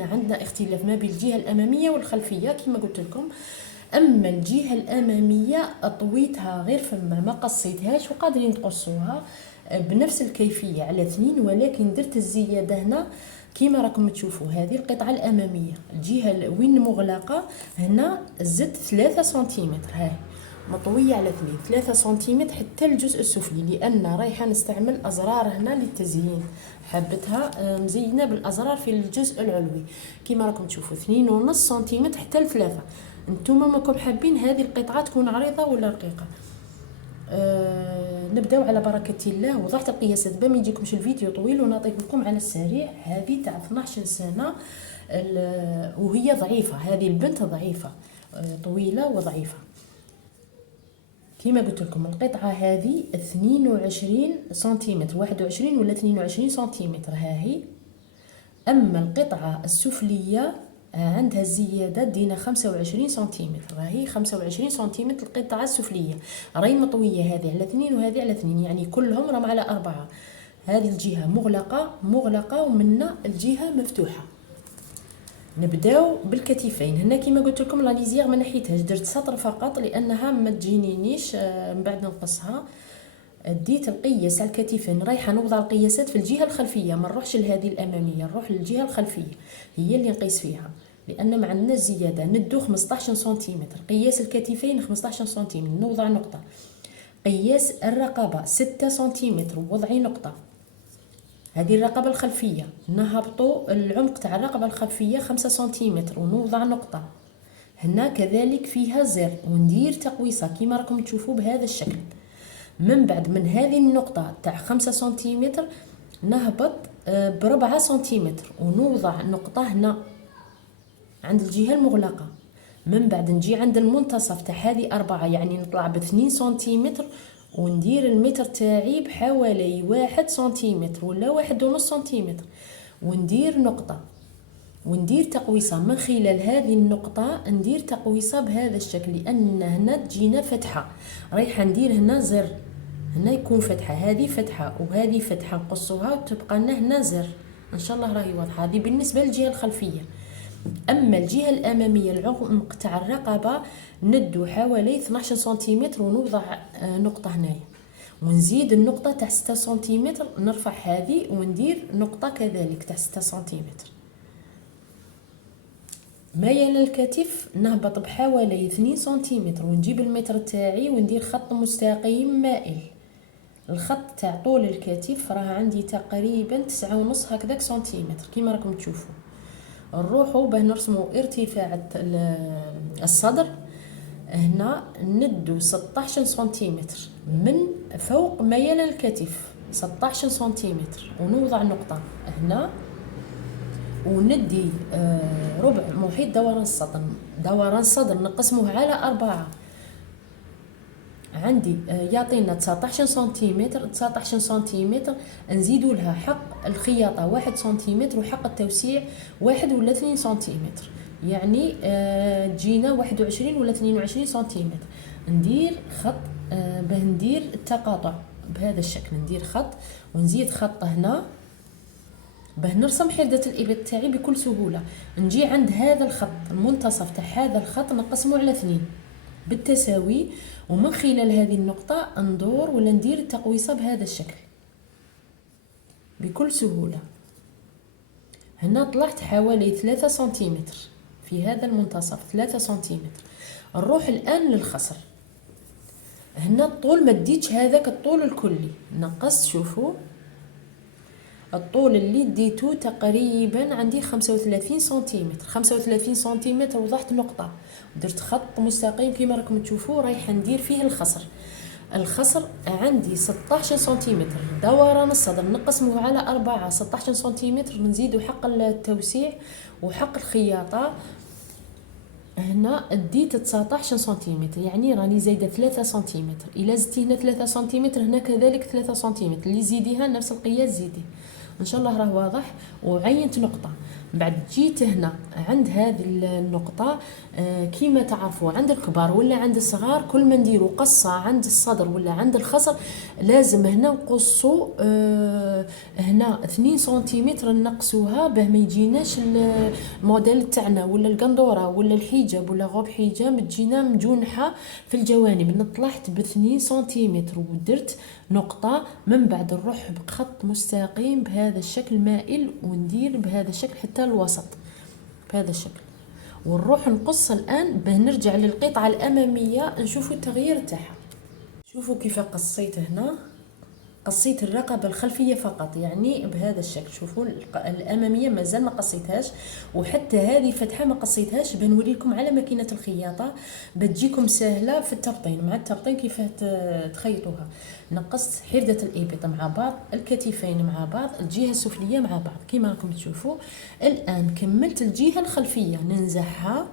عندنا اختلاف ما بين الجهة الأمامية والخلفية كما قلت لكم. أما الجهة الأمامية طويتها غير فما ما قصيتهاش، وقادرين تقصوها بنفس الكيفية على 2، ولكن درت الزيادة هنا كما راكم تشوفوا. هذه القطعة الأمامية الجهة وين مغلقة هنا زدت 3 سنتيمتر، هاي مطوية على 2 3 سنتيمتر حتى الجزء السفلي، لأن رايحة نستعمل أزرار هنا للتزيين، حبتها مزينة بالأزرار في الجزء العلوي كما راكم تشوفوا 2.5 سنتيمتر حتى ل3. انتوما ماكم حابين هذه القطعة تكون عريضة ولا رقيقة. نبداو على بركة الله. وضعت القياسات باش ما يجيكمش الفيديو طويل، ونعطيك لكم على السريع. هذه تاع 12 سنة وهي ضعيفة، هذه البنت ضعيفة طويلة وضعيفة كما قلت لكم. القطعة هذه 22 سنتيمتر، 21 ولا 22 سنتيمتر ها هي. أما القطعة السفلية عندها الزيادة دينا 25 سنتيمتر، راهي 25 سنتيمتر القطعة السفلية، راهي مطوية هذه على 2 وهذه على 2، يعني كلهم راهم على 4. هذه الجهة مغلقة ومنا الجهة مفتوحة. نبداو بالكتفين. هنا كما قلت لكم لا ليزير ما نحيتهاش، درت سطر فقط لانها ما تجينيش من بعد نقصها. ديت القياس على الكتفين، رايحه نوضع القياسات في الجهه الخلفيه، ما نروحش لهذه الاماميه، نروح للجهه الخلفيه هي اللي نقيس فيها، لان ما عندناش زياده. ندو 15 سنتيمتر قياس الكتفين، 15 سنتيمتر نوضع نقطه. قياس الرقبه 6 سنتيمتر ووضعي نقطه. هذه الرقبة الخلفية نهبطوا العمق تاع الرقبة الخلفية 5 سنتيمتر ونوضع نقطة. هنا كذلك فيها زر وندير تقويصة كما راكم تشوفوا بهذا الشكل. من بعد من هذه النقطة تاع 5 سنتيمتر نهبط ب4 سنتيمتر ونوضع نقطة هنا عند الجهة المغلقة. من بعد نجي عند المنتصف تاع هذه 4، يعني نطلع ب2 سنتيمتر وندير المتر تاعي بحوالي 1 سنتيمتر ولا 1.5 سنتيمتر، وندير نقطة وندير تقويصة. من خلال هذه النقطة ندير تقويصة بهذا الشكل، لأن هنا تجينا فتحة، رايحة ندير هنا زر، هنا يكون فتحة، هذه فتحة وهذه فتحة، نقصوها وتبقى لنا هنا زر. ان شاء الله راهي واضحة. هذه بالنسبة للجهة الخلفية. اما الجهه الاماميه العمق تاع الرقبه ندو حوالي 12 سنتيمتر ونوضع نقطه هنايا، ونزيد النقطه تاع 6 سنتيمتر، نرفع هذه وندير نقطه كذلك تاع 6 سنتيمتر. مايل الكتف نهبط بحوالي 2 سنتيمتر ونجيب المتر تاعي وندير خط مستقيم مائل. الخط تاع طول الكتف راه عندي تقريبا 9.5 هكذاك سنتيمتر كما راكم تشوفوا. نروحوا باه نرسموا ارتفاع الصدر. هنا ندو 16 سنتيمتر من فوق ميل الكتف، 16 سنتيمتر ونوضع نقطة هنا، وندي ربع محيط دوران الصدر. دوران الصدر نقسموه على 4، عندي يعطينا 19 سنتيمتر. 19 سنتيمتر نزيدوا لها حق الخياطة 1 سنتيمتر وحق التوسيع 1 ولا 2 سنتيمتر، يعني تجينا 21 ولا 22 سنتيمتر. ندير خط باه ندير التقاطع بهذا الشكل، ندير خط ونزيد خط هنا باه نرسم حدة الإبط تاعي بكل سهولة. نجي عند هذا الخط المنتصف تاع هذا الخط نقسمه على 2 بالتساوي، ومن خلال هذه النقطة ندور ولا ندير التقويصة بهذا الشكل بكل سهولة. هنا طلعت حوالي 3 سنتيمتر في هذا المنتصف، 3 سنتيمتر. نروح الآن للخصر. هنا الطول ما ديتش هذاك الطول الكلي، نقصت. شوفوا الطول اللي ديتو تقريبا عندي 35 سنتيمتر. 35 سنتيمتر وضعت نقطة ودرت خط مستقيم كما راكم تشوفوا، رايحه ندير فيه الخصر. الخصر عندي 16 سنتيمتر. دوران الصدر نقسمه على 4، 16 سنتيمتر نزيدو حق التوسيع وحق الخياطة. هنا ديت 19 سنتيمتر، يعني راني زايده 3 سنتيمتر. الا زدتي هنا 3 سنتيمتر هنا كذلك 3 سنتيمتر، اللي زيديها نفس القياس زيدي. ان شاء الله راه واضح. وعينت نقطه. بعد جيت هنا عند هذه النقطة، كيما تعرفوا عند الكبار ولا عند الصغار كل ما نديروا قصة عند الصدر ولا عند الخصر لازم هنا نقصوا هنا 2 سنتيمتر نقصوها باه ما يجيناش الموديل تاعنا ولا القندورة ولا الحجاب ولا غوب حجاب تجينا مجونحة في الجوانب. طلعت ب2 سنتيمتر ودرت نقطة، من بعد نروح بخط مستقيم بهذا الشكل مائل وندير بهذا الشكل حتى الوسط بهذا الشكل، ونروح نقص الآن باه نرجع للقطعة الأمامية نشوفوا التغيير تاعها. شوفوا كيف قصيت هنا، قصيت الرقبة الخلفية فقط يعني بهذا الشكل. شوفوا الأمامية مازال ما قصيتهاش، وحتى هذه فتحة ما قصيتهاش بنوري لكم على ماكينة الخياطة بتجيكم سهلة في التبطين. مع التبطين كيف تخيطوها. نقصت حردة الإبط مع بعض، الكتفين مع بعض، الجهة السفلية مع بعض كما راكم تشوفوا. الآن كملت الجهة الخلفية ننزعها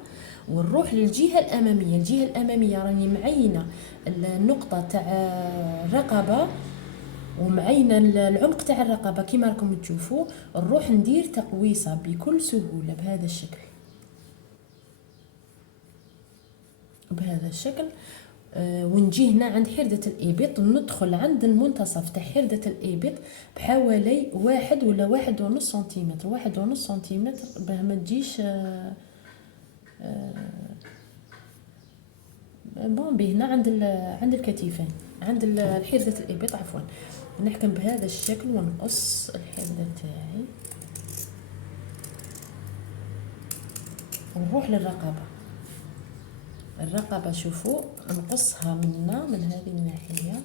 ونروح للجهة الأمامية. الجهة الأمامية راني معينة النقطة تاع الرقبة ومعينا العمق تاع الرقبه كيما راكم تشوفوا. نروح ندير تقويصه بكل سهوله بهذا الشكل بهذا الشكل. ونجي هنا عند حردة الإبط ندخل عند المنتصف تاع حردة الإبط بحوالي 1 ولا 1.5 سنتيمتر، 1.5 سنتيمتر باه ما تجيش بون هنا عند الكتفين عند حردة الإبط عفوا. نحكم بهذا الشكل ونقص الحردة تاعي ونروح للرقبة. الرقبة شوفوا نقصها من هذه الناحية.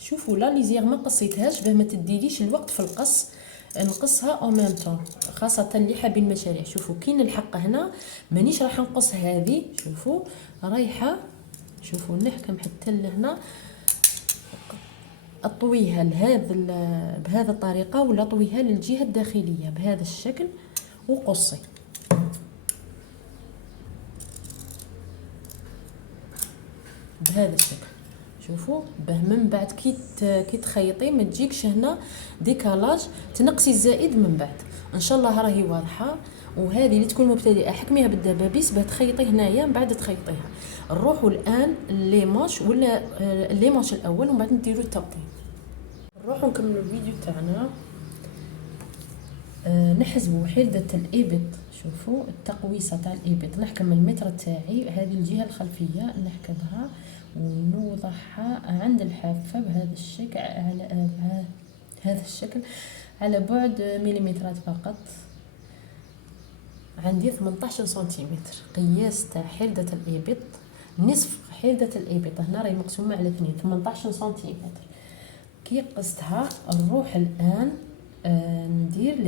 شوفوا لا ليزيغ ما قصيتهاش باه ما تديليش الوقت في القص، نقصها او ميم طون خاصة اللي حابين المشاريع. شوفوا كي نلحق هنا مانيش راح نقص هذه، شوفوا رايحة، شوفوا نحكم حتى لهنا اطويها بهذا الطريقه ولا اطويها للجهه الداخليه بهذا الشكل وقصي. بهذا الشكل شوفوا باه من بعد كي تخيطي ما تجيكش هنا ديكالاج تنقصي الزائد من بعد. ان شاء الله راهي واضحه. وهذه اللي تكون مبتدئه حكميها بالدبابيس باه تخيطي هنايا من بعد تخيطيها. نروحوا الان ليماش ولا الليماش الاول ومن بعد نديروا التبطين. نروحوا نكملوا الفيديو تاعنا. نحسبوا حردة الإبط. شوفوا التقويصة تاع الإبط نحكم المتر تاعي هذه الجهة الخلفية نحكمها ونوضعها عند الحافة بهذا الشكل على هذا الشكل على بعد مليمترات فقط. عندي 18 سنتيمتر قياس تاع حردة الإبط. نصف حردة الإبط هنا راهي مقسومة على 2 18 سنتيمتر. كي قستها نروح الآن ندير